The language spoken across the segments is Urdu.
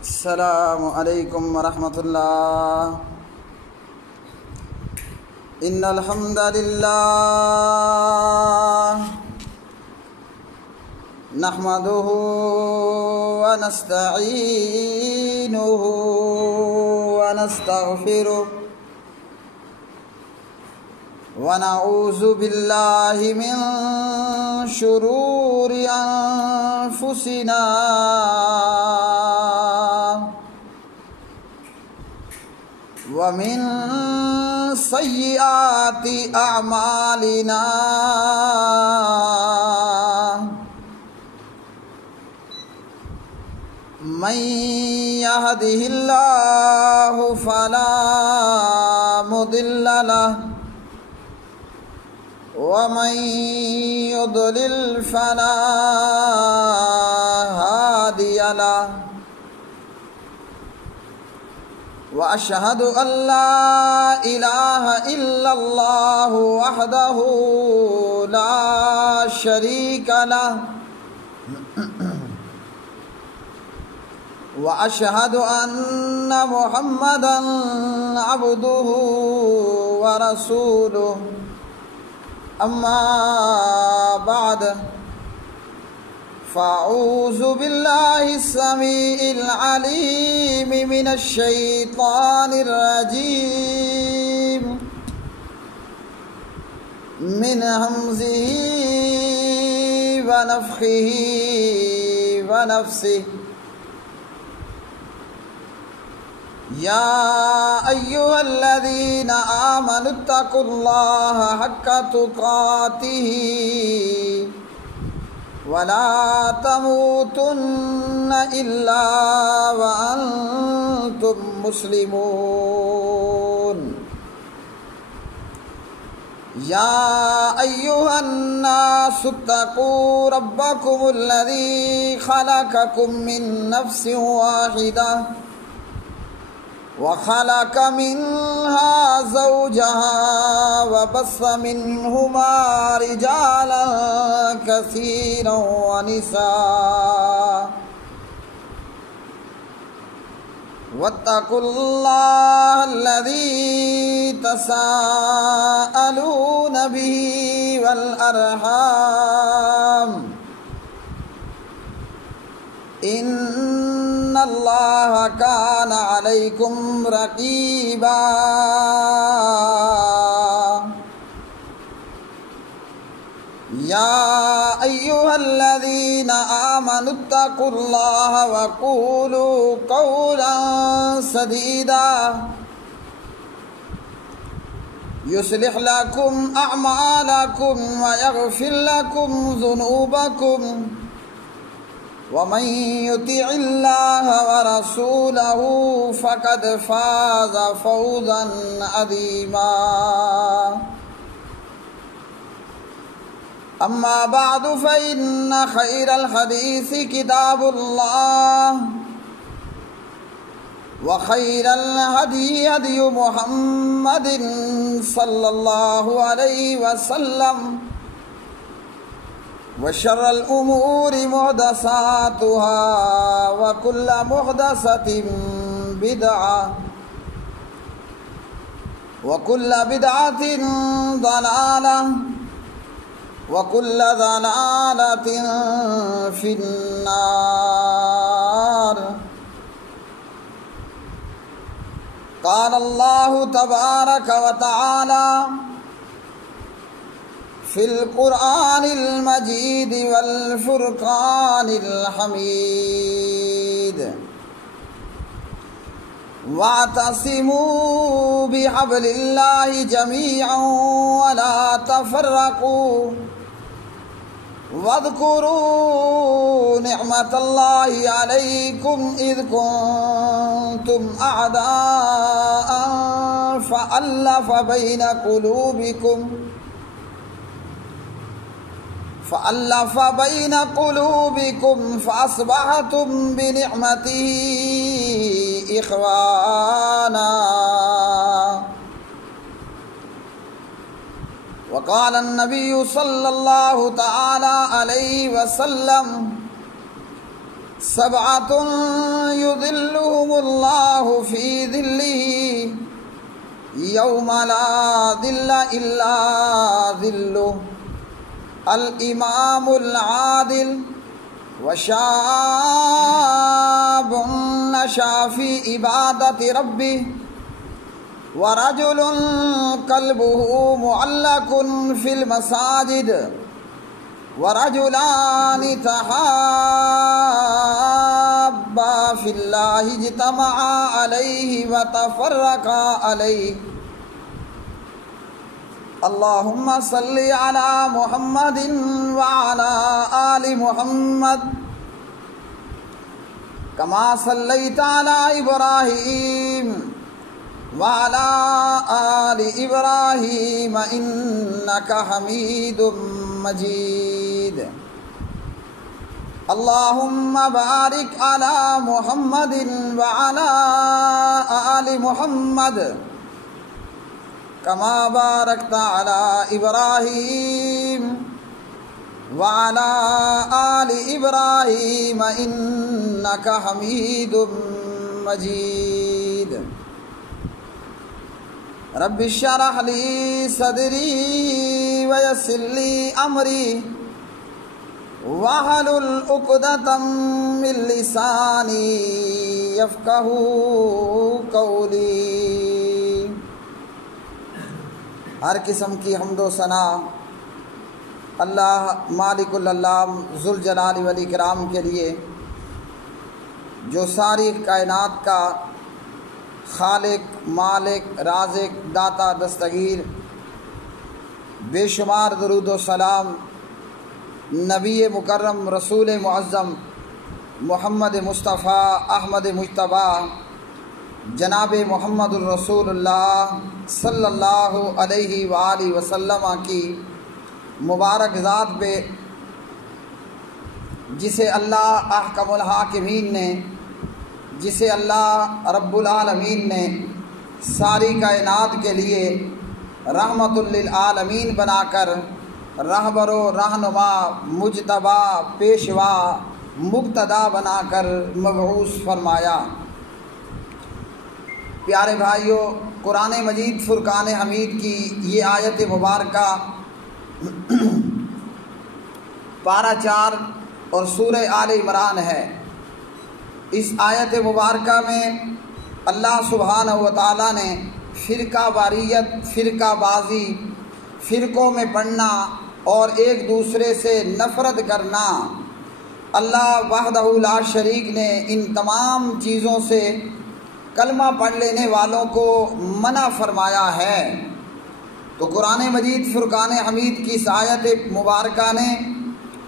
السلام علیکم ورحمۃ اللہ۔ ان الحمد للہ نحمده ونستعینه ونستغفره ونعوذ باللہ من شرور انفسنا ومن سیئات اعمالنا، من يهده الله فلا مضل له ومن يضلل فلا هادي له، وأشهد أن لا إله إلا الله وحده لا شريك له، وأشهد أن محمدا عبده ورسوله، أما بعد، فأعوذ بالله السميع العليم من الشيطان الرجيم، من همزه ونفخه ونفسه، يا أيها الذين آمنوا اتقوا الله حق تقاته ولا تموتن إلا وأنتم مسلمون، يا أيها الناس اتقوا ربكم الذي خلقكم من نفس واحدة وخلق منها زوجها وبث منهما رجالا كثيرا ونساء، واتقوا الله الذي تساءلون به والأرحام، إن الله كان عليكم رقيبا، يا أيها الذين آمنوا اتقوا الله وقولوا قولا سديدا يصلح لكم أعمالكم ويغفر لكم ذنوبكم، ومن يطع الله ورسوله فقد فاز فوزا عظيما، أما بعد، فإن خير الحديث كتاب الله، وخير الهدي هدي محمد صلى الله عليه وسلم، وشر الأمور محدثاتها، وكل محدثة بدعة، وكل بدعة ضلالة، وكل ضلالة في النار۔ قال الله تبارك وتعالى في القرآن المجيد والفرقان الحميد، واعتصموا بحبل الله جميعا ولا تفرقوا، واذكروا نعمة الله عليكم إذ كنتم أعداء فألف بين قلوبكم فأصبحتم بنعمته إخوانا، وقال النبي صلى الله تعالى عليه وسلم: سبعة يظلهم الله في ظله يوم لا ظل إلا ظله الإمام العادل وشاب نشأ في عبادة ربه ورجل قلبه معلق في المساجد ورجلان تحابا في الله اجتمعا عليه وتفرقا عليه اللهم صل على محمد وعلى آل محمد كما صليت على إبراهيم وعلى آل إبراهيم إنك حميد مجيد اللهم بارك على محمد وعلى آل محمد كما باركت على إبراهيم وعلى آل إبراهيم إنك حميد مجيد رب اشرح لي صدري ويسر لي أمري واحلل عقدة من لساني يفقهوا قولي۔ ہر قسم کی حمد و ثنا اللہ مالک العلام ذوالجلال والاکرام کے لیے، جو ساری کائنات کا خالق، مالک، رازق، داتا، دستگیر۔ بے شمار درود و سلام نبی مکرم رسول معظم محمد مصطفیٰ احمد مجتبیٰ جناب محمد الرسول اللہ صلی اللہ علیہ وآلہ وسلم کی مبارک ذات پہ، جسے اللہ احکم الحاکمین نے، جسے اللہ رب العالمین نے ساری کائنات کے لیے رحمت للعالمین بنا کر رہبر و رہنما، مجتبی، پیشوا، مقتدا بنا کر مبعوث فرمایا۔ پیارے بھائیوں، قرآن مجید فرقان حمید کی یہ آیت مبارکہ پارہ 4 اور سورہ آل عمران ہے۔ اس آیت مبارکہ میں اللہ سبحانہ و تعالیٰ نے فرقہ واریت، فرقہ بازی، فرقوں میں پڑھنا اور ایک دوسرے سے نفرت کرنا، اللہ وحدہ لا شریک نے ان تمام چیزوں سے کلمہ پڑھ لینے والوں کو منع فرمایا ہے۔ تو قرآن مجید فرقان حمید کی اس آیت مبارکہ نے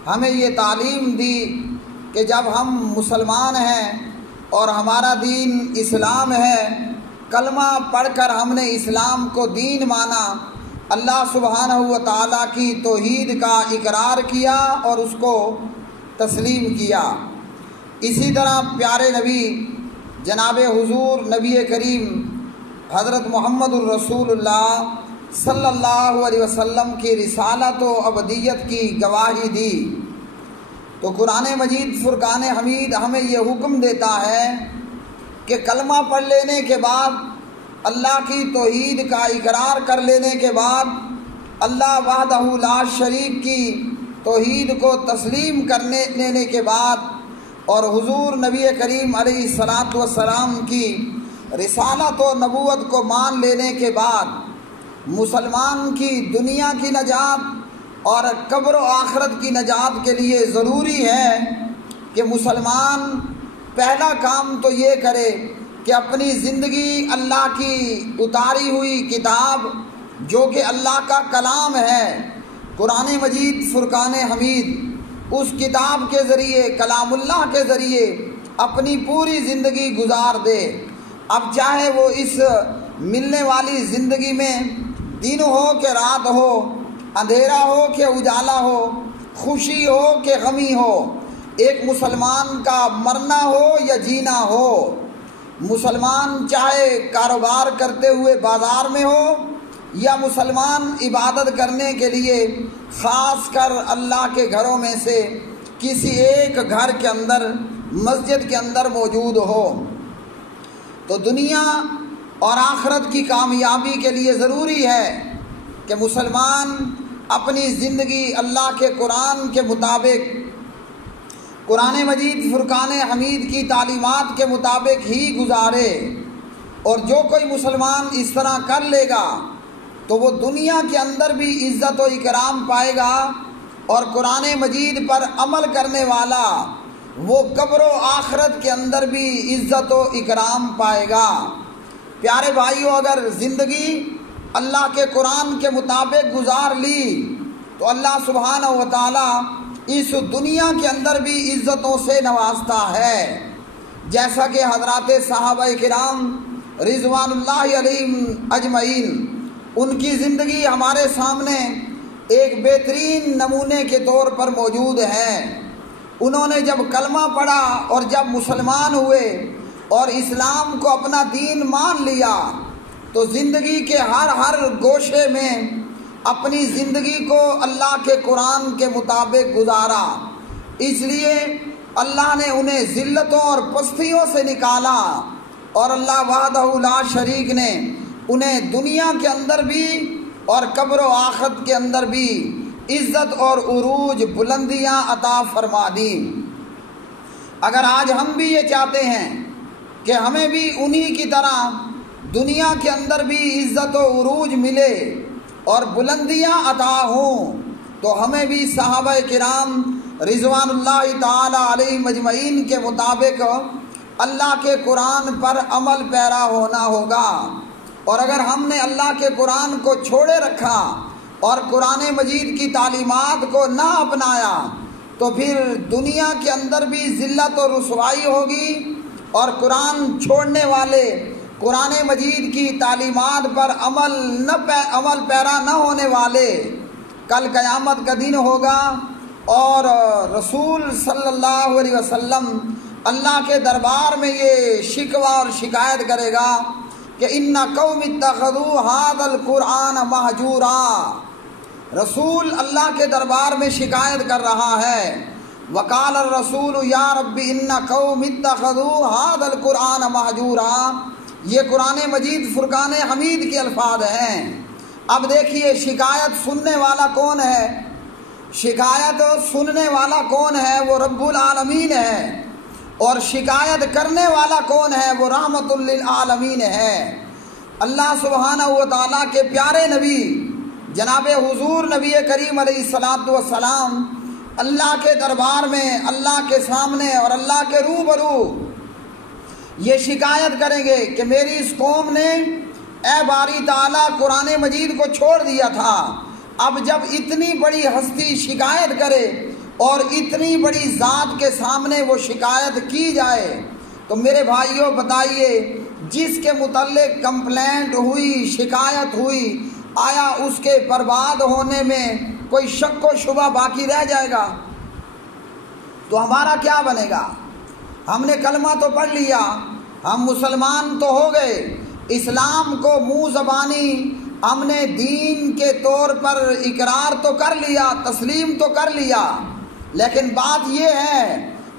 ہمیں یہ تعلیم دی کہ جب ہم مسلمان ہیں اور ہمارا دین اسلام ہے، کلمہ پڑھ کر ہم نے اسلام کو دین مانا، اللہ سبحانہ و تعالیٰ کی توحید کا اقرار کیا اور اس کو تسلیم کیا۔ اسی طرح پیارے نبی جناب حضور نبی کریم حضرت محمد الرسول اللہ صلی اللہ علیہ وسلم کی رسالت و عبدیت کی گواہی دی۔ تو قرآن مجید فرقان حمید ہمیں یہ حکم دیتا ہے کہ کلمہ پڑھ لینے کے بعد، اللہ کی توحید کا اقرار کر لینے کے بعد، اللہ وحدہ لا شریک کی توحید کو تسلیم کرنے لینے کے بعد اور حضور نبی کریم علیہ الصلاۃ والسلام کی رسالت و نبوت کو مان لینے کے بعد مسلمان کی دنیا کی نجات اور قبر و آخرت کی نجات کے لیے ضروری ہے کہ مسلمان پہلا کام تو یہ کرے کہ اپنی زندگی اللہ کی اتاری ہوئی کتاب، جو کہ اللہ کا کلام ہے، قرآن مجید فرقان حمید، اس کتاب کے ذریعے، کلام اللہ کے ذریعے اپنی پوری زندگی گزار دے۔ اب چاہے وہ اس ملنے والی زندگی میں دن ہو کہ رات ہو، اندھیرا ہو کہ اجالا ہو، خوشی ہو کہ غمی ہو، ایک مسلمان کا مرنا ہو یا جینا ہو، مسلمان چاہے کاروبار کرتے ہوئے بازار میں ہو یا مسلمان عبادت کرنے کے لیے خاص کر اللہ کے گھروں میں سے کسی ایک گھر کے اندر مسجد کے اندر موجود ہو۔ تو دنیا اور آخرت کی کامیابی کے لیے ضروری ہے کہ مسلمان اپنی زندگی اللہ کے قرآن کے مطابق، قرآن مجید فرقان حمید کی تعلیمات کے مطابق ہی گزارے۔ اور جو کوئی مسلمان اس طرح کر لے گا تو وہ دنیا کے اندر بھی عزت و اکرام پائے گا، اور قرآن مجید پر عمل کرنے والا وہ قبر و آخرت کے اندر بھی عزت و اکرام پائے گا۔ پیارے بھائیو، اگر زندگی اللہ کے قرآن کے مطابق گزار لی تو اللہ سبحانہ و تعالی اس دنیا کے اندر بھی عزتوں سے نوازتا ہے، جیسا کہ حضرات صحابہ کرام رضوان اللہ علیہم اجمعین، ان کی زندگی ہمارے سامنے ایک بہترین نمونے کے طور پر موجود ہے۔ انہوں نے جب کلمہ پڑھا اور جب مسلمان ہوئے اور اسلام کو اپنا دین مان لیا تو زندگی کے ہر گوشے میں اپنی زندگی کو اللہ کے قرآن کے مطابق گزارا۔ اس لیے اللہ نے انہیں ذلتوں اور پستیوں سے نکالا، اور اللہ وحدہ لا شریک نے انہیں دنیا کے اندر بھی اور قبر و آخرت کے اندر بھی عزت اور عروج، بلندیاں عطا فرما دی۔ اگر آج ہم بھی یہ چاہتے ہیں کہ ہمیں بھی انہی کی طرح دنیا کے اندر بھی عزت و عروج ملے اور بلندیاں عطا ہوں، تو ہمیں بھی صحابہ کرام رضوان اللہ تعالی علیہ مجمعین کے مطابق اللہ کے قرآن پر عمل پیرا ہونا ہوگا۔ اور اگر ہم نے اللہ کے قرآن کو چھوڑے رکھا اور قرآن مجید کی تعلیمات کو نہ اپنایا تو پھر دنیا کے اندر بھی ذلت و رسوائی ہوگی، اور قرآن چھوڑنے والے، قرآن مجید کی تعلیمات پر عمل پیرا نہ ہونے والے کل قیامت کا دن ہوگا، اور رسول صلی اللہ علیہ وسلم اللہ کے دربار میں یہ شکوہ اور شکایت کرے گا کہ ان قوم اتخذوا ھذا القرآن مہجورا۔ رسول اللہ کے دربار میں شکایت کر رہا ہے، وقال الرسول یا رب ان قوم اتخذوا ھذا القرآن مہجورا۔ یہ قرآن مجید فرقان حمید کے الفاظ ہیں۔ اب دیکھیے شکایت سننے والا کون ہے؟ شکایت سننے والا کون ہے؟ وہ رب العالمین ہے، اور شکایت کرنے والا کون ہے؟ وہ رحمت للعالمین ہے۔ اللہ سبحانہ و تعالیٰ کے پیارے نبی جناب حضور نبی کریم علیہ الصلاۃ والسلام اللہ کے دربار میں، اللہ کے سامنے اور اللہ کے روبرو یہ شکایت کریں گے کہ میری اس قوم نے اے باری تعالیٰ قرآن مجید کو چھوڑ دیا تھا، اب جب اتنی بڑی ہستی شکایت کرے اور اتنی بڑی ذات کے سامنے وہ شکایت کی جائے تو میرے بھائیوں بتائیے، جس کے متعلق کمپلینٹ ہوئی، شکایت ہوئی، آیا اس کے برباد ہونے میں کوئی شک و شبہ باقی رہ جائے گا؟ تو ہمارا کیا بنے گا؟ ہم نے کلمہ تو پڑھ لیا، ہم مسلمان تو ہو گئے، اسلام کو منہ زبانی ہم نے دین کے طور پر اقرار تو کر لیا، تسلیم تو کر لیا، لیکن بات یہ ہے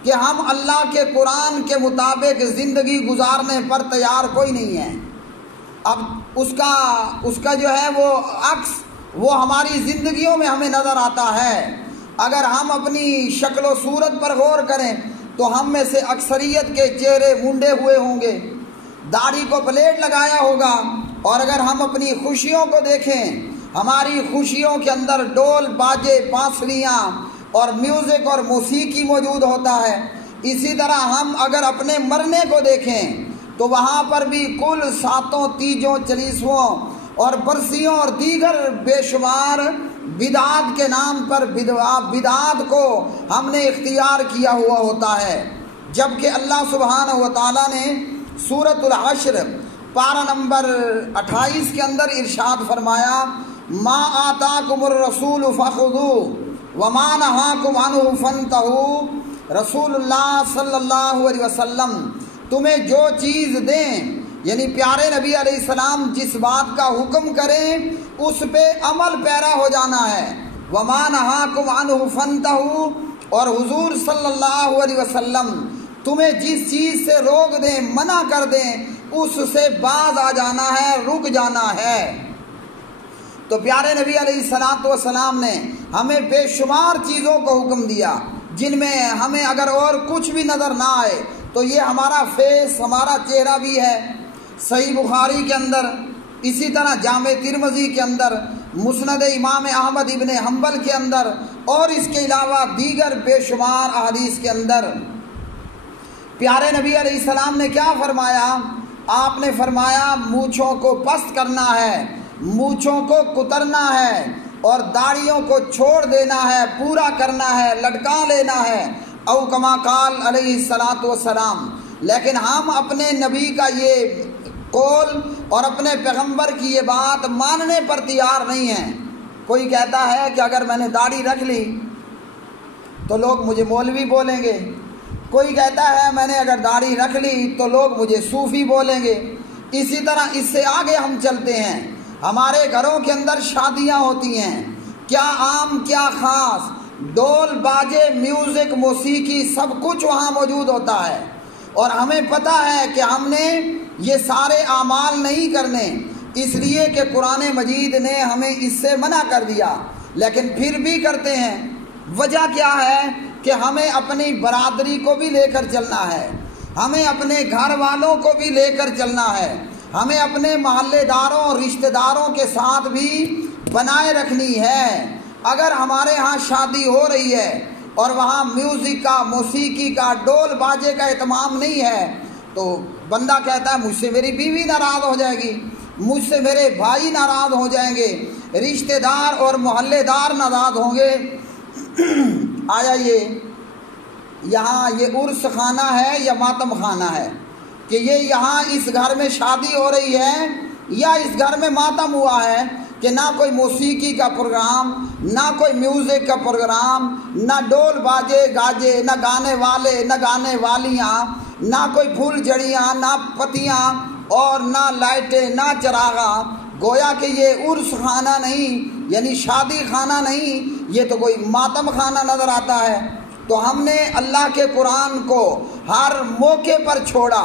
کہ ہم اللہ کے قرآن کے مطابق زندگی گزارنے پر تیار کوئی نہیں ہے۔ اب اس کا جو ہے وہ عکس وہ ہماری زندگیوں میں ہمیں نظر آتا ہے۔ اگر ہم اپنی شکل و صورت پر غور کریں تو ہم میں سے اکثریت کے چہرے مونڈے ہوئے ہوں گے، داڑھی کو پلیٹ لگایا ہوگا، اور اگر ہم اپنی خوشیوں کو دیکھیں، ہماری خوشیوں کے اندر ڈول، باجے، بانسریاں اور میوزک اور موسیقی موجود ہوتا ہے۔ اسی طرح ہم اگر اپنے مرنے کو دیکھیں تو وہاں پر بھی کل ساتوں، تیجوں، چالیسووں اور برسیوں اور دیگر بے شمار بدعات کے نام پر بدعات کو ہم نے اختیار کیا ہوا ہوتا ہے، جبکہ اللہ سبحانہ و تعالیٰ نے سورۃ الحشر پارہ نمبر 28 کے اندر ارشاد فرمایا، ما آتاکم الرسول فخذوہ وما نہاکم عنہ فانتہوا۔ رسول اللہ صلی اللہ علیہ وسلم تمہیں جو چیز دیں، یعنی پیارے نبی علیہ السلام جس بات کا حکم کریں اس پہ عمل پیرا ہو جانا ہے۔ وما نہاکم عنہ فانتہوا، اور حضور صلی اللہ علیہ وسلم تمہیں جس چیز سے روک دیں، منع کر دیں، اس سے باز آ جانا ہے، رک جانا ہے۔ تو پیارے نبی علیہ الصلوۃ والسلام نے ہمیں بے شمار چیزوں کو حکم دیا، جن میں ہمیں اگر اور کچھ بھی نظر نہ آئے تو یہ ہمارا فیس، ہمارا چہرہ بھی ہے۔ صحیح بخاری کے اندر، اسی طرح جامع ترمذی کے اندر، مسند امام احمد ابن حنبل کے اندر، اور اس کے علاوہ دیگر بے شمار احادیث کے اندر پیارے نبی علیہ السلام نے کیا فرمایا؟ آپ نے فرمایا مونچھوں کو پست کرنا ہے، مونچھوں کو کترنا ہے، اور داڑھیوں کو چھوڑ دینا ہے، پورا کرنا ہے، لٹکا لینا ہے، او کما قال علیہ الصلوۃ والسلام۔ لیکن ہم اپنے نبی کا یہ قول اور اپنے پیغمبر کی یہ بات ماننے پر تیار نہیں ہیں۔ کوئی کہتا ہے کہ اگر میں نے داڑھی رکھ لی تو لوگ مجھے مولوی بولیں گے، کوئی کہتا ہے میں نے اگر داڑھی رکھ لی تو لوگ مجھے صوفی بولیں گے۔ اسی طرح اس سے آگے ہم چلتے ہیں، ہمارے گھروں کے اندر شادیاں ہوتی ہیں، کیا عام کیا خاص، ڈول باجے، میوزک، موسیقی، سب کچھ وہاں موجود ہوتا ہے، اور ہمیں پتہ ہے کہ ہم نے یہ سارے اعمال نہیں کرنے، اس لیے کہ قرآن مجید نے ہمیں اس سے منع کر دیا، لیکن پھر بھی کرتے ہیں۔ وجہ کیا ہے؟ کہ ہمیں اپنی برادری کو بھی لے کر چلنا ہے، ہمیں اپنے گھر والوں کو بھی لے کر چلنا ہے، ہمیں اپنے محلے داروں اور رشتہ داروں کے ساتھ بھی بنائے رکھنی ہے۔ اگر ہمارے ہاں شادی ہو رہی ہے اور وہاں میوزک کا، موسیقی کا، ڈول باجے کا اہتمام نہیں ہے تو بندہ کہتا ہے مجھ سے میری بیوی ناراض ہو جائے گی، مجھ سے میرے بھائی ناراض ہو جائیں گے، رشتہ دار اور محلے دار ناراض ہوں گے۔ آیا یہاں یہ عرس خانہ ہے یا ماتم خانہ ہے؟ کہ یہ یہاں اس گھر میں شادی ہو رہی ہے یا اس گھر میں ماتم ہوا ہے کہ نہ کوئی موسیقی کا پروگرام، نہ کوئی میوزک کا پروگرام، نہ ڈول باجے گاجے، نہ گانے والے، نہ گانے والیاں، نہ کوئی پھول جڑیاں، نہ پتیاں، اور نہ لائٹیں، نہ چراغاں۔ گویا کہ یہ عرس خانہ نہیں، یعنی شادی خانہ نہیں، یہ تو کوئی ماتم خانہ نظر آتا ہے۔ تو ہم نے اللہ کے قرآن کو ہر موقع پر چھوڑا،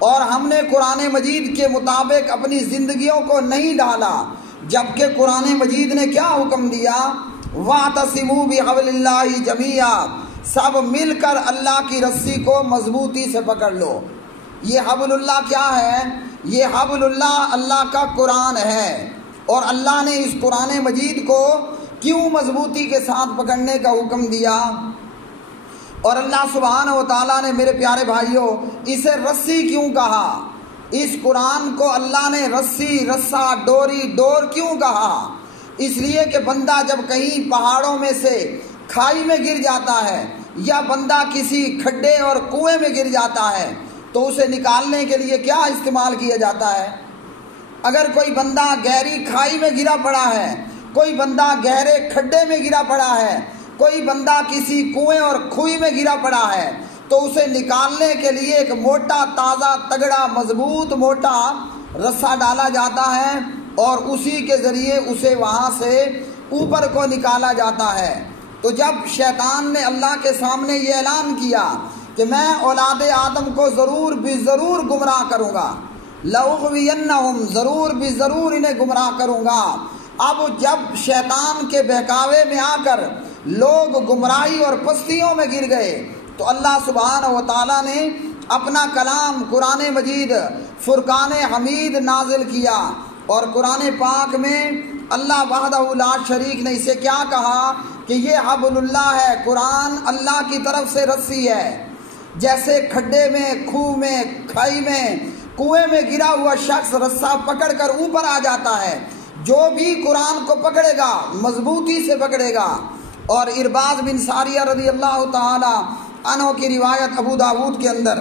اور ہم نے قرآن مجید کے مطابق اپنی زندگیوں کو نہیں ڈالا، جبکہ قرآن مجید نے کیا حکم دیا؟ وَاعْتَصِمُوا بِحَبْلِ اللَّهِ جَمِيعًا، سب مل کر اللہ کی رسی کو مضبوطی سے پکڑ لو۔ یہ حبل اللہ کیا ہے؟ یہ حبل اللہ اللہ کا قرآن ہے، اور اللہ نے اس قرآن مجید کو کیوں مضبوطی کے ساتھ پکڑنے کا حکم دیا؟ اور اللہ سبحانہ و تعالیٰ نے، میرے پیارے بھائیوں، اسے رسی کیوں کہا؟ اس قرآن کو اللہ نے رسی، رسا، ڈوری، ڈور کیوں کہا؟ اس لیے کہ بندہ جب کہیں پہاڑوں میں سے کھائی میں گر جاتا ہے، یا بندہ کسی کھڈے اور کنویں میں گر جاتا ہے، تو اسے نکالنے کے لیے کیا استعمال کیا جاتا ہے؟ اگر کوئی بندہ گہری کھائی میں گرا پڑا ہے، کوئی بندہ گہرے کھڈے میں گرا پڑا ہے، کوئی بندہ کسی کنویں اور کھوئی میں گرا پڑا ہے، تو اسے نکالنے کے لیے ایک موٹا، تازہ، تگڑا، مضبوط، موٹا رسا ڈالا جاتا ہے، اور اسی کے ذریعے اسے وہاں سے اوپر کو نکالا جاتا ہے۔ تو جب شیطان نے اللہ کے سامنے یہ اعلان کیا کہ میں اولاد آدم کو ضرور بضرور گمراہ کروں گا، لَأُغْوِيَنَّهُمْ، ضرور بضرور انہیں گمراہ کروں گا، اب جب شیطان کے بہکاوے میں آ کر لوگ گمراہی اور پستیوں میں گر گئے، تو اللہ سبحانہ و تعالیٰ نے اپنا کلام قرآن مجید فرقان حمید نازل کیا، اور قرآن پاک میں اللہ وحدہ لا شریک نے اسے کیا کہا کہ یہ حبل اللہ ہے، قرآن اللہ کی طرف سے رسی ہے۔ جیسے کھڈے میں، کھوہ میں، کھائی میں، کنویں میں گرا ہوا شخص رسا پکڑ کر اوپر آ جاتا ہے، جو بھی قرآن کو پکڑے گا مضبوطی سے پکڑے گا۔ اور ارباز بن ساریہ رضی اللہ تعالی عنہ کی روایت ابو داود کے اندر،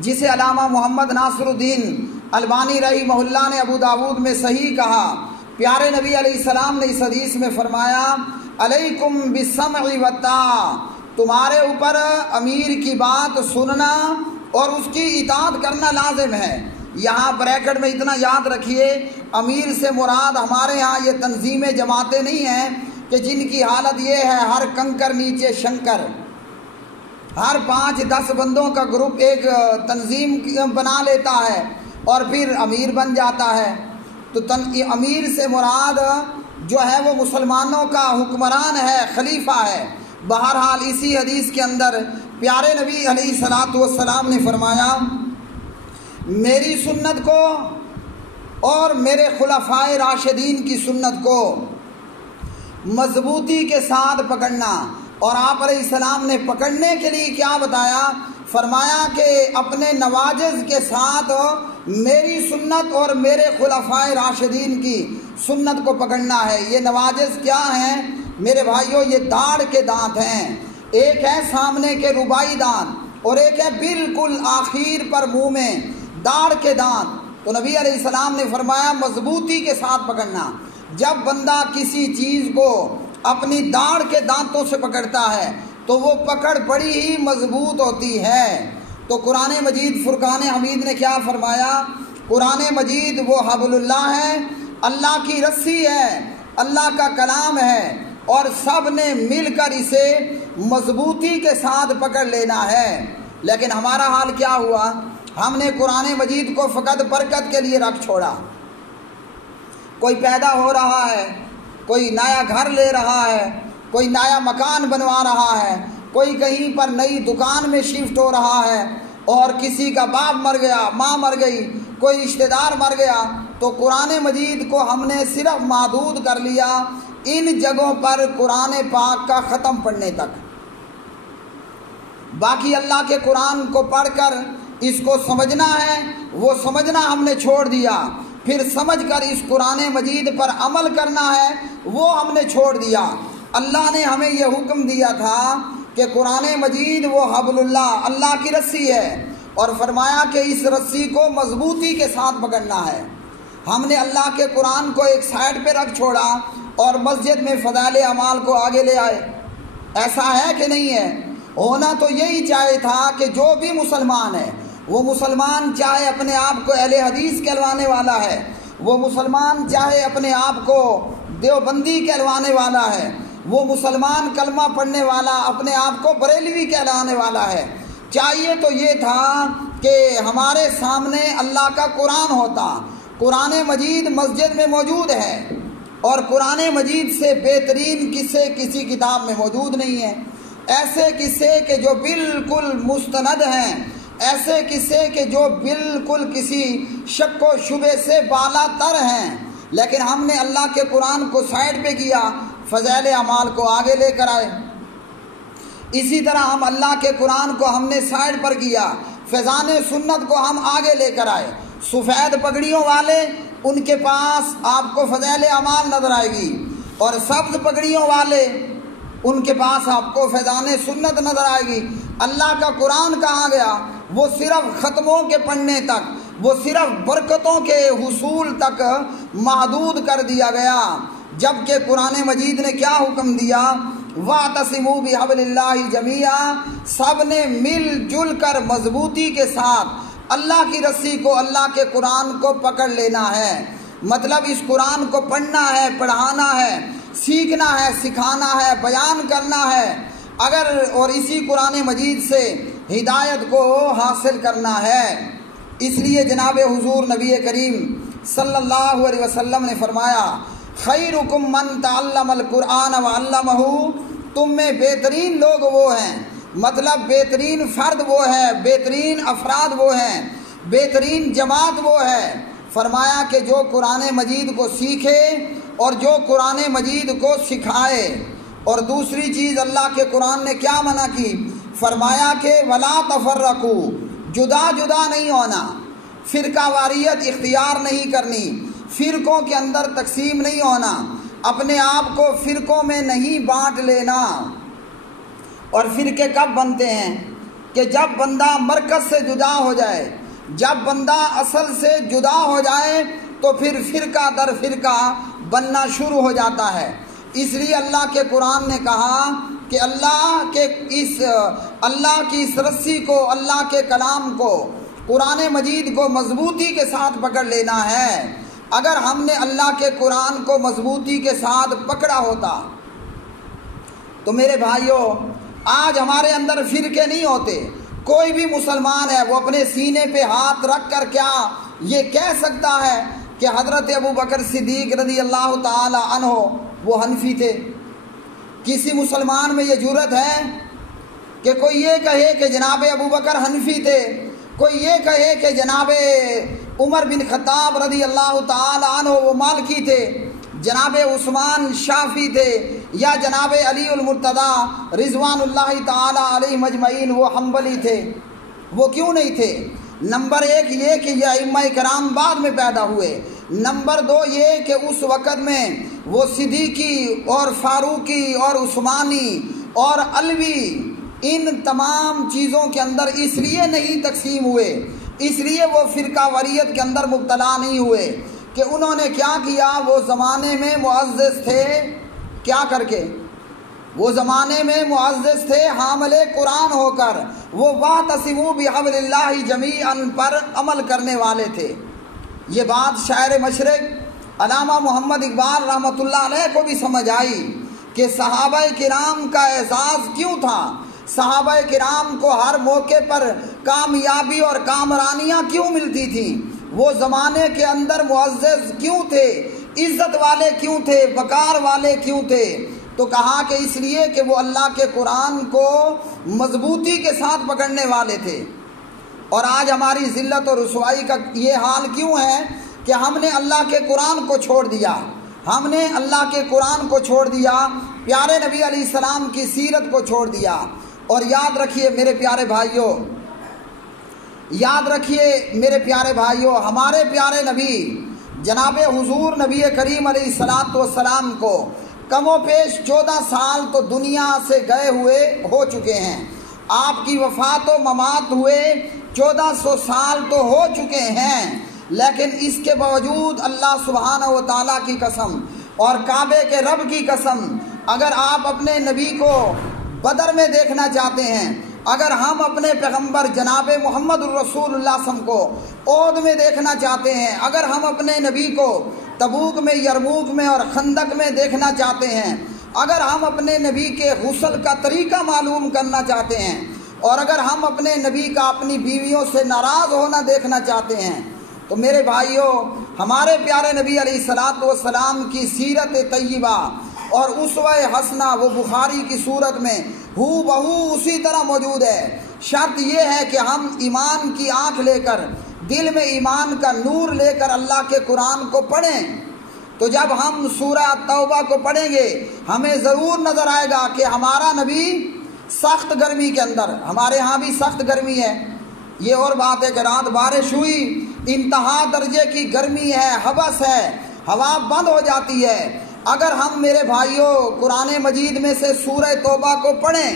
جسے علامہ محمد ناصر الدین البانی رحمہ اللہ نے ابو داود میں صحیح کہا، پیارے نبی علیہ السلام نے اس حدیث میں فرمایا علیکم بالسمع والطاعہ، تمہارے اوپر امیر کی بات سننا اور اس کی اطاعت کرنا لازم ہے۔ یہاں بریکٹ میں اتنا یاد رکھیے، امیر سے مراد ہمارے ہاں یہ تنظیمیں جماعتیں نہیں ہیں کہ جن کی حالت یہ ہے ہر کنکر نیچے شنکر، ہر 5-10 بندوں کا گروپ ایک تنظیم بنا لیتا ہے اور پھر امیر بن جاتا ہے۔ تو امیر سے مراد جو ہے وہ مسلمانوں کا حکمران ہے، خلیفہ ہے۔ بہرحال اسی حدیث کے اندر پیارے نبی علیہ الصلوۃ والسلام نے فرمایا، میری سنت کو اور میرے خلفائے راشدین کی سنت کو مضبوطی کے ساتھ پکڑنا۔ اور آپ علیہ السلام نے پکڑنے کے لیے کیا بتایا؟ فرمایا کہ اپنے نواجذ کے ساتھ میری سنت اور میرے خلفائے راشدین کی سنت کو پکڑنا ہے۔ یہ نواجذ کیا ہیں میرے بھائیوں؟ یہ داڑھ کے دانت ہیں۔ ایک ہے سامنے کے رباعی دانت اور ایک ہے بالکل آخر پر منہ میں داڑھ کے دانت۔ تو نبی علیہ السلام نے فرمایا مضبوطی کے ساتھ پکڑنا۔ جب بندہ کسی چیز کو اپنی داڑھ کے دانتوں سے پکڑتا ہے تو وہ پکڑ بڑی ہی مضبوط ہوتی ہے۔ تو قرآن مجید فرقان حمید نے کیا فرمایا؟ قرآن مجید وہ حبل اللہ ہے، اللہ کی رسی ہے، اللہ کا کلام ہے، اور سب نے مل کر اسے مضبوطی کے ساتھ پکڑ لینا ہے۔ لیکن ہمارا حال کیا ہوا؟ ہم نے قرآن مجید کو فقط برکت کے لیے رکھ چھوڑا۔ کوئی پیدا ہو رہا ہے، کوئی نیا گھر لے رہا ہے، کوئی نیا مکان بنوا رہا ہے، کوئی کہیں پر نئی دکان میں شفٹ ہو رہا ہے، اور کسی کا باپ مر گیا، ماں مر گئی، کوئی رشتہ دار مر گیا، تو قرآن مجید کو ہم نے صرف محدود کر لیا ان جگہوں پر قرآن پاک کا ختم پڑھنے تک۔ باقی اللہ کے قرآن کو پڑھ کر اس کو سمجھنا ہے، وہ سمجھنا ہم نے چھوڑ دیا۔ پھر سمجھ کر اس قرآن مجید پر عمل کرنا ہے، وہ ہم نے چھوڑ دیا۔ اللہ نے ہمیں یہ حکم دیا تھا کہ قرآن مجید وہ حبل اللہ، اللہ کی رسی ہے، اور فرمایا کہ اس رسی کو مضبوطی کے ساتھ پکڑنا ہے۔ ہم نے اللہ کے قرآن کو ایک سائڈ پہ رکھ چھوڑا اور مسجد میں فضائل اعمال کو آگے لے آئے۔ ایسا ہے کہ نہیں ہے؟ ہونا تو یہی چاہے تھا کہ جو بھی مسلمان ہے، وہ مسلمان چاہے اپنے آپ کو اہل حدیث کہلوانے والا ہے، وہ مسلمان چاہے اپنے آپ کو دیوبندی کہلوانے والا ہے، وہ مسلمان کلمہ پڑھنے والا اپنے آپ کو بریلوی کہلانے والا ہے، چاہیے تو یہ تھا کہ ہمارے سامنے اللہ کا قرآن ہوتا۔ قرآن مجید مسجد میں موجود ہے، اور قرآن مجید سے بہترین قصے کسی کتاب میں موجود نہیں ہیں۔ ایسے قصے کہ جو بالکل مستند ہیں، ایسے قصے کہ جو بالکل کسی شک و شبے سے بالا تر ہیں، لیکن ہم نے اللہ کے قرآن کو سائڈ پہ کیا، فضائل اعمال کو آگے لے کر آئے۔ اسی طرح ہم اللہ کے قرآن کو ہم نے سائڈ پر کیا، فیضان سنت کو ہم آگے لے کر آئے۔ سفید پگڑیوں والے، ان کے پاس آپ کو فضائل اعمال نظر آئے گی، اور سبز پگڑیوں والے، ان کے پاس آپ کو فیضان سنت نظر آئے گی۔ اللہ کا قرآن کہاں گیا؟ وہ صرف ختموں کے پڑھنے تک، وہ صرف برکتوں کے حصول تک محدود کر دیا گیا، جبکہ قرآن مجید نے کیا حکم دیا؟ وَاعْتَصِمُوا بِحَبْلِ اللَّهِ جَمِيعًا، سب نے مل جل کر مضبوطی کے ساتھ اللہ کی رسی کو، اللہ کے قرآن کو پکڑ لینا ہے۔ مطلب اس قرآن کو پڑھنا ہے، پڑھانا ہے، سیکھنا ہے، سکھانا ہے، بیان کرنا ہے، اور اسی قرآن مجید سے ہدایت کو حاصل کرنا ہے۔ اس لیے جناب حضور نبی کریم صلی اللہ علیہ وسلم نے فرمایا، خیرکم من تعلم القرآن وعلمہ، تم میں بہترین لوگ وہ ہیں، مطلب بہترین فرد وہ ہے، بہترین افراد وہ ہیں، بہترین جماعت وہ ہے۔ فرمایا کہ جو قرآن مجید کو سیکھے اور جو قرآن مجید کو سکھائے۔ اور دوسری چیز اللہ کے قرآن نے کیا منع کی؟ فرمایا کہ ولا تفرقوا، جدا جدا نہیں ہونا، فرقہ واریت اختیار نہیں کرنی، فرقوں کے اندر تقسیم نہیں ہونا، اپنے آپ کو فرقوں میں نہیں بانٹ لینا۔ اور فرقے کب بنتے ہیں؟ کہ جب بندہ مرکز سے جدا ہو جائے، جب بندہ اصل سے جدا ہو جائے تو پھر فرقہ در فرقہ بننا شروع ہو جاتا ہے۔ اس لیے اللہ کے قرآن نے کہا کہ اللہ کی اس رسی کو، اللہ کے کلام کو، قرآن مجید کو مضبوطی کے ساتھ پکڑ لینا ہے۔ اگر ہم نے اللہ کے قرآن کو مضبوطی کے ساتھ پکڑا ہوتا تو میرے بھائیوں، آج ہمارے اندر فرقے نہیں ہوتے. کوئی بھی مسلمان ہے وہ اپنے سینے پہ ہاتھ رکھ کر کیا یہ کہہ سکتا ہے کہ حضرت ابو بکر صدیق رضی اللہ تعالی عنہ وہ حنفی تھے؟ کسی مسلمان میں یہ جرأت ہے کہ کوئی یہ کہے کہ جناب ابو بکر حنفی تھے، کوئی یہ کہے کہ جناب عمر بن خطاب رضی اللہ تعالی عنہ وہ مالکی تھے، جناب عثمان شافعی تھے، یا جناب علی المرتضی رضوان اللہ تعالی علیہ مجمعین وہ حنبلی تھے؟ وہ کیوں نہیں تھے؟ نمبر ایک یہ کہ یہ ائمہ کرام بعد میں پیدا ہوئے. نمبر دو یہ کہ اس وقت میں وہ صدیقی اور فاروقی اور عثمانی اور علوی ان تمام چیزوں کے اندر اس لیے نہیں تقسیم ہوئے، اس لیے وہ فرقہ واریت کے اندر مبتلا نہیں ہوئے کہ انہوں نے کیا کیا، وہ زمانے میں معزز تھے کیا کر کے، وہ زمانے میں معزز تھے حامل قرآن ہو کر، وہ واعتصموا بحبل اللہ جمیعا پر عمل کرنے والے تھے. یہ بات شاعر مشرق علامہ محمد اقبال رحمۃ اللہ علیہ کو بھی سمجھ آئی کہ صحابہ کرام کا اعزاز کیوں تھا، صحابہ کرام کو ہر موقع پر کامیابی اور کامرانیاں کیوں ملتی تھیں، وہ زمانے کے اندر معزز کیوں تھے، عزت والے کیوں تھے، وقار والے کیوں تھے؟ تو کہا کہ اس لیے کہ وہ اللہ کے قرآن کو مضبوطی کے ساتھ پکڑنے والے تھے. اور آج ہماری ذلت اور رسوائی کا یہ حال کیوں ہے کہ ہم نے اللہ کے قرآن کو چھوڑ دیا، ہم نے اللہ کے قرآن کو چھوڑ دیا، پیارے نبی علیہ السلام کی سیرت کو چھوڑ دیا. اور یاد رکھیے میرے پیارے بھائیوں، یاد رکھیے میرے پیارے بھائیوں، ہمارے پیارے نبی جناب حضور نبی کریم علیہ الصلاۃ والسلام کو کم و بیش 14 سال تو دنیا سے گئے ہوئے ہو چکے ہیں. آپ کی وفات و ممات ہوئے 1400 سال تو ہو چکے ہیں، لیکن اس کے باوجود اللہ سبحانہ و تعالیٰ کی قسم اور کعبے کے رب کی قسم، اگر آپ اپنے نبی کو بدر میں دیکھنا چاہتے ہیں، اگر ہم اپنے پیغمبر جناب محمد الرسول اللہ صلی اللہ علیہ وسلم کو احد میں دیکھنا چاہتے ہیں، اگر ہم اپنے نبی کو تبوک میں، یرموک میں اور خندق میں دیکھنا چاہتے ہیں، اگر ہم اپنے نبی کے غسل کا طریقہ معلوم کرنا چاہتے ہیں، اور اگر ہم اپنے نبی کا اپنی بیویوں سے ناراض ہونا دیکھنا چاہتے ہیں، تو میرے بھائیوں ہمارے پیارے نبی علیہ الصلاۃ والسلام کی سیرت طیبہ اور اسوہ حسنہ وہ بخاری کی صورت میں ہو بہو اسی طرح موجود ہے. شرط یہ ہے کہ ہم ایمان کی آنکھ لے کر، دل میں ایمان کا نور لے کر اللہ کے قرآن کو پڑھیں. تو جب ہم سورہ توبہ کو پڑھیں گے ہمیں ضرور نظر آئے گا کہ ہمارا نبی سخت گرمی کے اندر، ہمارے ہاں بھی سخت گرمی ہے، یہ اور بات ہے کہ رات بارش ہوئی، انتہا درجے کی گرمی ہے، حبس ہے، ہوا بند ہو جاتی ہے. اگر ہم میرے بھائیوں قرآن مجید میں سے سورہ توبہ کو پڑھیں،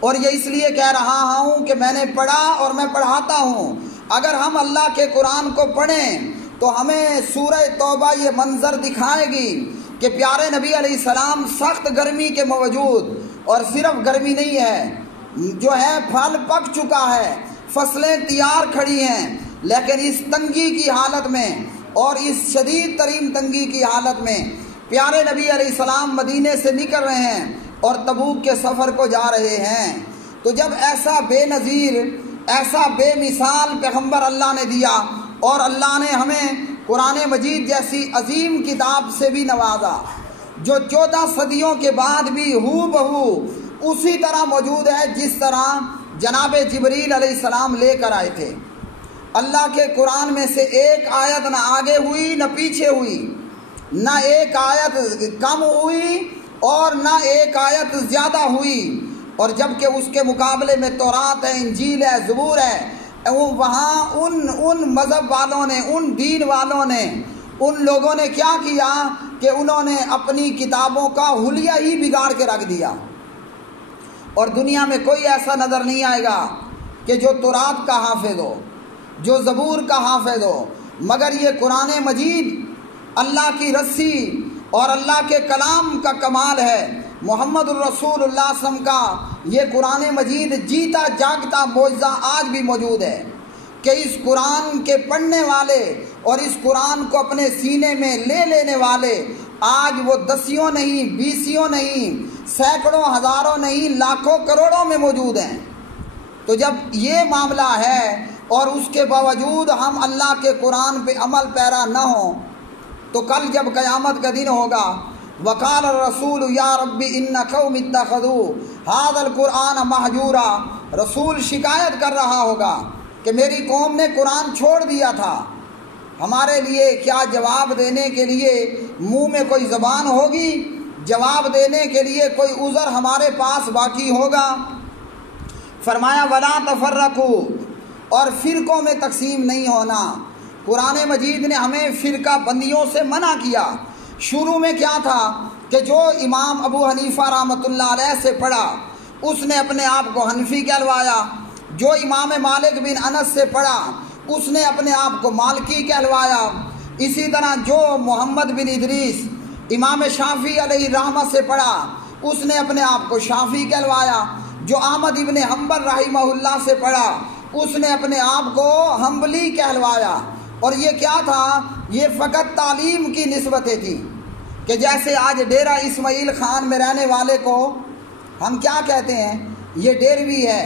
اور یہ اس لیے کہہ رہا ہوں کہ میں نے پڑھا اور میں پڑھاتا ہوں، اگر ہم اللہ کے قرآن کو پڑھیں تو ہمیں سورہ توبہ یہ منظر دکھائے گی کہ پیارے نبی علیہ السلام سخت گرمی کے باوجود، اور صرف گرمی نہیں ہے، جو ہے پھل پک چکا ہے، فصلیں تیار کھڑی ہیں، لیکن اس تنگی کی حالت میں اور اس شدید ترین تنگی کی حالت میں پیارے نبی علیہ السلام مدینے سے نکل رہے ہیں اور تبوک کے سفر کو جا رہے ہیں. تو جب ایسا بے نظیر، ایسا بے مثال پیغمبر اللہ نے دیا، اور اللہ نے ہمیں قرآن مجید جیسی عظیم کتاب سے بھی نوازا جو 14 صدیوں کے بعد بھی ہو بہو اسی طرح موجود ہے جس طرح جناب جبریل علیہ السلام لے کر آئے تھے. اللہ کے قرآن میں سے ایک آیت نہ آگے ہوئی نہ پیچھے ہوئی، نہ ایک آیت کم ہوئی اور نہ ایک آیت زیادہ ہوئی. اور جب کہ اس کے مقابلے میں تورات ہے، انجیل ہے، زبور ہے، وہاں ان مذہب والوں نے، ان دین والوں نے، ان لوگوں نے کیا کیا کہ انہوں نے اپنی کتابوں کا حلیہ ہی بگاڑ کے رکھ دیا. اور دنیا میں کوئی ایسا نظر نہیں آئے گا کہ جو تورات کا حافظ ہو، جو زبور کا حافظ ہو، مگر یہ قرآن مجید اللہ کی رسی اور اللہ کے کلام کا کمال ہے. محمد الرسول اللہ صلی اللہ علیہ وسلم کا یہ قرآن مجید جیتا جاگتا معجزہ آج بھی موجود ہے کہ اس قرآن کے پڑھنے والے اور اس قرآن کو اپنے سینے میں لے لینے والے آج وہ 10 نہیں، 20 نہیں، سینکڑوں ہزاروں نہیں لاکھوں کروڑوں میں موجود ہیں۔ تو جب یہ معاملہ ہے اور اس کے باوجود ہم اللہ کے قرآن پہ عمل پیرا نہ ہوں تو کل جب قیامت کا دن ہوگا وقال الرسول یا رب ان قوم اتخذوا ھذا القرآن مہجورا، رسول شکایت کر رہا ہوگا کہ میری قوم نے قرآن چھوڑ دیا تھا، ہمارے لیے کیا جواب دینے کے لیے منہ میں کوئی زبان ہوگی؟ جواب دینے کے لیے کوئی عذر ہمارے پاس باقی ہوگا؟ فرمایا ولا تفرقوا، اور فرقوں میں تقسیم نہیں ہونا۔ قرآن مجید نے ہمیں فرقہ بندیوں سے منع کیا۔ شروع میں کیا تھا کہ جو امام ابو حنیفہ رحمۃ اللہ علیہ سے پڑھا اس نے اپنے آپ کو حنفی کہلوایا، جو امام مالک بن انس سے پڑھا اس نے اپنے آپ کو مالکی کہلوایا، اسی طرح جو محمد بن ادریس امام شافعی علیہ رحمہ سے پڑھا اس نے اپنے آپ کو شافعی کہلوایا، جو احمد ابن حنبل رحمہ اللہ سے پڑھا اس نے اپنے آپ کو حنبلی کہلوایا۔ اور یہ کیا تھا؟ یہ فقط تعلیم کی نسبتیں تھیں کہ جیسے آج ڈیرہ اسماعیل خان میں رہنے والے کو ہم کیا کہتے ہیں؟ یہ ڈیروی ہے۔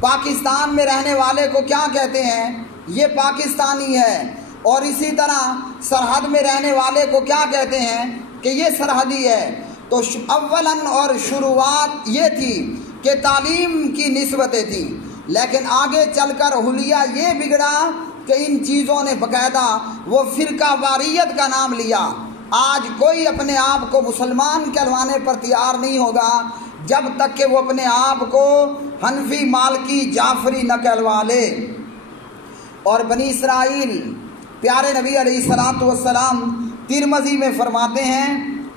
پاکستان میں رہنے والے کو کیا کہتے ہیں؟ یہ پاکستانی ہے۔ اور اسی طرح سرحد میں رہنے والے کو کیا کہتے ہیں؟ کہ یہ سرحدی ہے۔ تو اولاً اور شروعات یہ تھی کہ تعلیم کی نسبتیں تھیں، لیکن آگے چل کر حلیہ یہ بگڑا کہ ان چیزوں نے باقاعدہ وہ فرقہ واریت کا نام لیا۔ آج کوئی اپنے آپ کو مسلمان کہلوانے پر تیار نہیں ہوگا جب تک کہ وہ اپنے آپ کو حنفی، مالکی، جعفری نہ کہلوا لے۔ اور بنی اسرائیل پیارے نبی علیہ الصلاۃ والسلام ترمذی میں فرماتے ہیں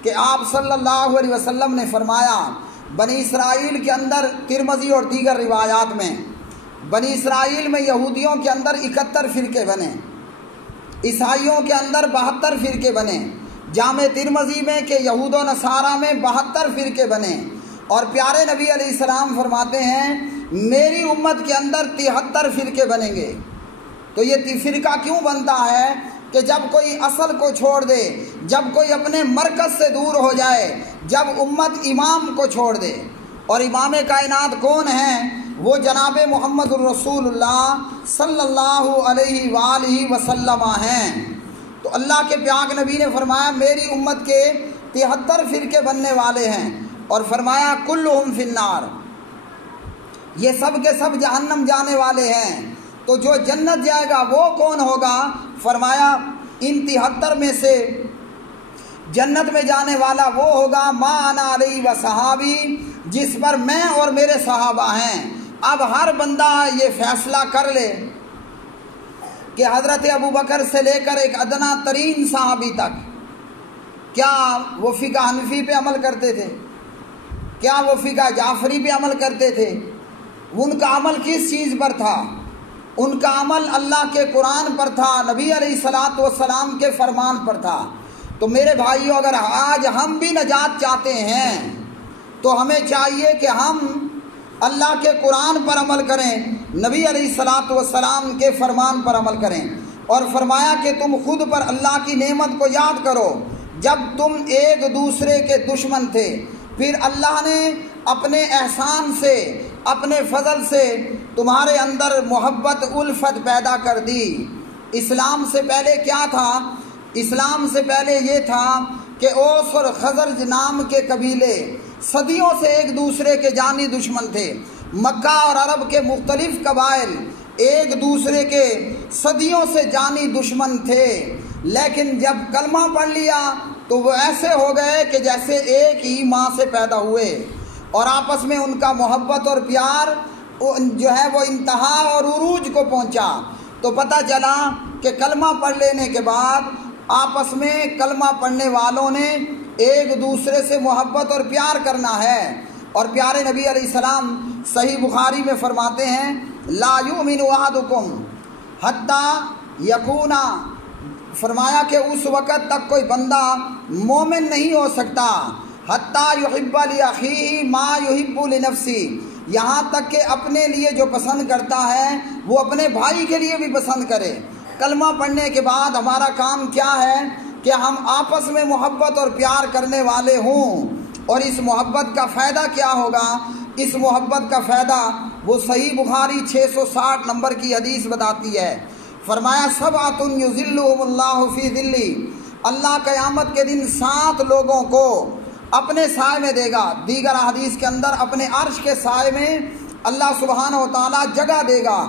کہ آپ صلی اللہ علیہ وسلم نے فرمایا بنی اسرائیل کے اندر، ترمذی اور دیگر روایات میں، بنی اسرائیل میں یہودیوں کے اندر 71 فرقے بنے، عیسائیوں کے اندر 72 فرقے بنے، جامع ترمذی میں کہ یہود و نصارہ میں 72 فرقے بنے، اور پیارے نبی علیہ السلام فرماتے ہیں میری امت کے اندر 73 فرقے بنیں گے۔ تو یہ فرقہ کیوں بنتا ہے کہ جب کوئی اصل کو چھوڑ دے، جب کوئی اپنے مرکز سے دور ہو جائے، جب امت امام کو چھوڑ دے۔ اور امام کائنات کون ہیں؟ وہ جناب محمد الرسول اللہ صلی اللہ علیہ وآلہ وسلم ہیں۔ تو اللہ کے پیارے نبی نے فرمایا میری امت کے 73 فرقے بننے والے ہیں، اور فرمایا کلہم فی النار، یہ سب کے سب جہنم جانے والے ہیں۔ تو جو جنت جائے گا وہ کون ہوگا؟ فرمایا ان 73 میں سے جنت میں جانے والا وہ ہوگا ما انا علیہ و صحابی، جس پر میں اور میرے صحابہ ہیں۔ اب ہر بندہ یہ فیصلہ کر لے کہ حضرت ابوبکر سے لے کر ایک ادنا ترین صحابی تک کیا وہ فقہ حنفی پہ عمل کرتے تھے؟ کیا وہ فقہ جعفری پہ عمل کرتے تھے؟ ان کا عمل کس چیز پر تھا؟ ان کا عمل اللہ کے قرآن پر تھا، نبی علیہ الصلاۃ والسلام کے فرمان پر تھا۔ تو میرے بھائیو، اگر آج ہم بھی نجات چاہتے ہیں تو ہمیں چاہیے کہ ہم اللہ کے قرآن پر عمل کریں، نبی علیہ الصلاۃ والسلام کے فرمان پر عمل کریں۔ اور فرمایا کہ تم خود پر اللہ کی نعمت کو یاد کرو جب تم ایک دوسرے کے دشمن تھے، پھر اللہ نے اپنے احسان سے، اپنے فضل سے تمہارے اندر محبت، الفت پیدا کر دی۔ اسلام سے پہلے کیا تھا؟ اسلام سے پہلے یہ تھا کہ اوس اور خزرج نام کے قبیلے صدیوں سے ایک دوسرے کے جانی دشمن تھے۔ مکہ اور عرب کے مختلف قبائل ایک دوسرے کے صدیوں سے جانی دشمن تھے، لیکن جب کلمہ پڑھ لیا تو وہ ایسے ہو گئے کہ جیسے ایک ہی ماں سے پیدا ہوئے، اور آپس میں ان کا محبت اور پیار جو ہے وہ انتہا اور عروج کو پہنچا۔ تو پتہ چلا کہ کلمہ پڑھ لینے کے بعد آپس میں کلمہ پڑھنے والوں نے ایک دوسرے سے محبت اور پیار کرنا ہے۔ اور پیارے نبی علیہ السلام صحیح بخاری میں فرماتے ہیں لا یؤمن احدکم حتی یکون، فرمایا کہ اس وقت تک کوئی بندہ مومن نہیں ہو سکتا حتی یحب لاخیہ ما یحب لنفسہ، یہاں تک کہ اپنے لیے جو پسند کرتا ہے وہ اپنے بھائی کے لیے بھی پسند کرے۔ کلمہ پڑھنے کے بعد ہمارا کام کیا ہے کہ ہم آپس میں محبت اور پیار کرنے والے ہوں۔ اور اس محبت کا فائدہ کیا ہوگا؟ اس محبت کا فائدہ وہ صحیح بخاری 660 نمبر کی حدیث بتاتی ہے۔ فرمایا سبعۃ یظلھم اللہ فی ظلہ، اللہ قیامت کے دن 7 لوگوں کو اپنے سائے میں دے گا۔ دیگر حدیث کے اندر اپنے عرش کے سائے میں اللہ سبحانہ و تعالیٰ جگہ دے گا۔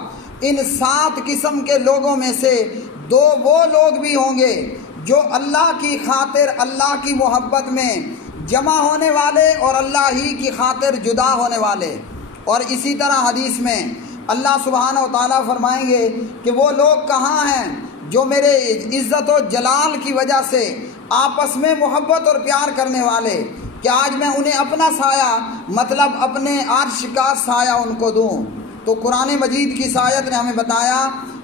ان 7 قسم کے لوگوں میں سے 2 وہ لوگ بھی ہوں گے جو اللہ کی خاطر اللہ کی محبت میں جمع ہونے والے اور اللہ ہی کی خاطر جدا ہونے والے۔ اور اسی طرح حدیث میں اللہ سبحانہ و تعالیٰ فرمائیں گے کہ وہ لوگ کہاں ہیں جو میرے عزت و جلال کی وجہ سے آپس میں محبت اور پیار کرنے والے، کہ آج میں انہیں اپنا سایہ مطلب اپنے عرش کا سایہ ان کو دوں۔ تو قرآن مجید کی آیت نے ہمیں بتایا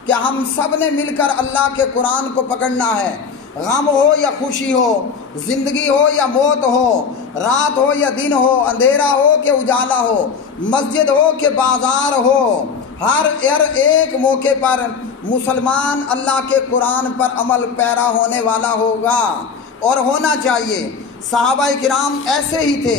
کہ ہم سب نے مل کر اللہ کے قرآن کو پکڑنا ہے، غم ہو یا خوشی ہو، زندگی ہو یا موت ہو، رات ہو یا دن ہو، اندھیرا ہو کہ اجالا ہو، مسجد ہو کہ بازار ہو، ہر ایک موقع پر مسلمان اللہ کے قرآن پر عمل پیرا ہونے والا ہوگا اور ہونا چاہیے۔ صحابہ کرام ایسے ہی تھے،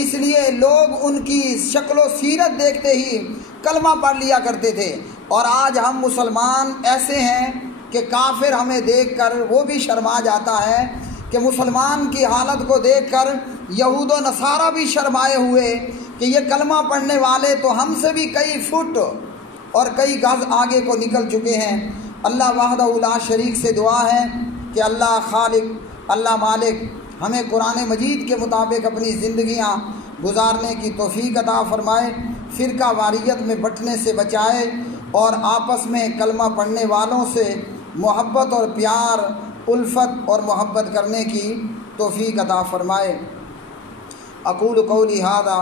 اس لیے لوگ ان کی شکل و سیرت دیکھتے ہی کلمہ پڑھ لیا کرتے تھے۔ اور آج ہم مسلمان ایسے ہیں کہ کافر ہمیں دیکھ کر وہ بھی شرما جاتا ہے، کہ مسلمان کی حالت کو دیکھ کر یہود و نصارہ بھی شرمائے ہوئے کہ یہ کلمہ پڑھنے والے تو ہم سے بھی کئی فٹ اور کئی گز آگے کو نکل چکے ہیں۔ اللہ وحدہ لا شریک سے دعا ہے کہ اللہ خالق، اللہ مالک ہمیں قرآن مجید کے مطابق اپنی زندگیاں گزارنے کی توفیق عطا فرمائے، فرقہ واریت میں بٹنے سے بچائے، اور آپس میں کلمہ پڑھنے والوں سے محبت اور پیار، الفت اور محبت کرنے کی توفیق عطا فرمائے۔ اقول قولی ھذا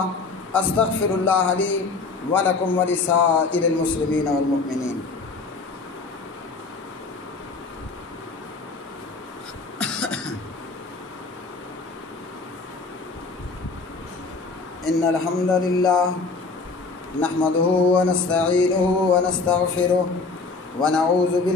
استغفر اللہ لی ولکم ولسائر المسلمین والمؤمنین۔ ان الحمد للہ نحمده ونستعینه ونستغفره ونعوذ باللہ